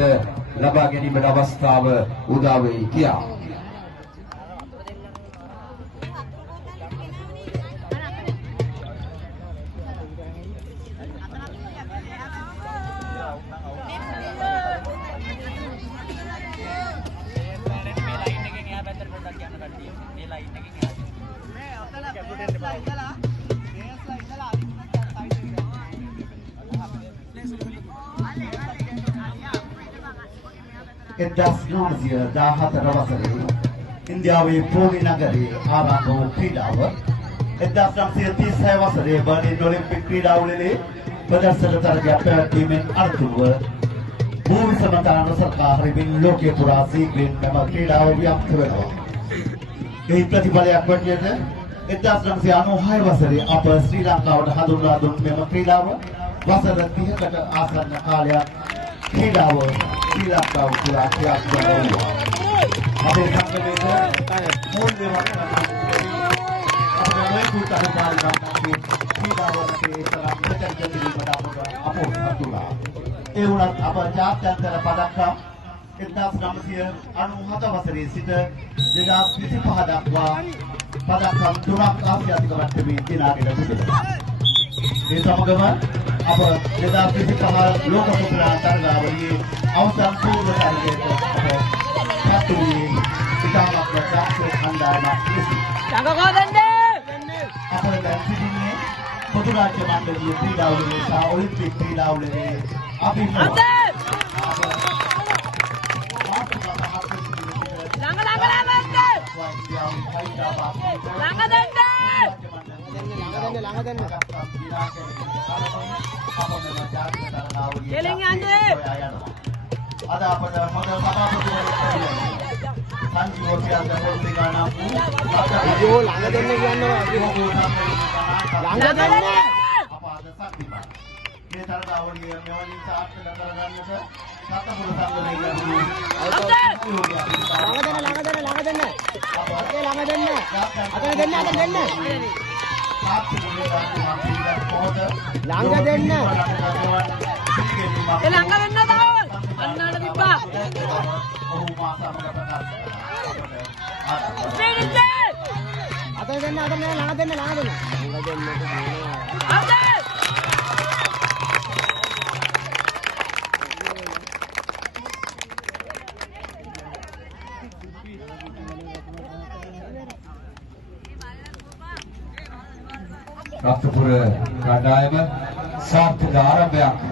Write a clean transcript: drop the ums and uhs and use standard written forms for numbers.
අපට ලබා ගැනීමට අවස්ථාව උදා වෙයි කියා. ඉන්දියාවේ පෝලි නගරයේ ආරම්භ වූ ක්‍රීඩාව 1936 වසරේ බර්ලින් ඔලිම්පික් ක්‍රීඩාවලදී ප්‍රදර්ශන තරගයක් පැවැත්වීමෙන් අනතුරුව භූවිසමතාන සරකාරින් ලෝකයේ පුරා සීග්‍රීන් මෙම ක්‍රීඩාව ව්‍යාප්ත වෙනවා. එහි ප්‍රතිඵලයක් වටියට 1996 වසරේ අප ශ්‍රී ලංකාවට හඳුන්වා දුන් මෙම ක්‍රීඩාව වසර 30කට ආසන්න කාලයක් ක්‍රීඩාව ශ්‍රී ලංකාව පුරා ක්‍රියාත්මක වුණා. අපේ සංගමයේ මූල දේවල් අපේ කුටාර පාලනයේ ක්‍රීඩාවලදී තරම් ප්‍රතිජීවීමට අපෝහතුලා. ඒ වුණත් අප ජාත්‍යන්තර පදක්කම් 1997 වසරේ සිට 2025 දක්වා පදක්කම් 3ක් ආසියාතික මට්ටමේ දිනාගෙන තිබෙනවා. ඒ සමගම අප 2025 ලෝක පුරා තරගාවලියේ අවසන් පූර්ව තරගයට පත්වී ඉතාමත් ප්‍රාක්ෂික අන්දායමක් ලෙස අප දැන් සිටින්නේ පොදු රාජ්‍ය මණ්ඩලීය ක්‍රීඩාවලියේ සහ ඔලිම්පික් ක්‍රීඩාවලියේ අපි ada pada model satu සංජීවෝපියල් දෙපොල්ලි ගානක් වීඩියෝ ළඟ දෙන්න කියනවා ළඟ දෙන්න අප අද සම්පූර්ණ මේ තරගාවලිය මෙවැනි සාර්ථක කරගන්නට සතපුර සංගමයේ ලැබුණු ළඟ දෙන්න අපේ ළඟ දෙන්න අතන දෙන්න ළඟ දෙන්න අන්නට තිබ්බා අතන දෙන්න ළඟ දෙන්න රත්නපුර කණ්ඩායම සාර්ථක ආරම්භයක්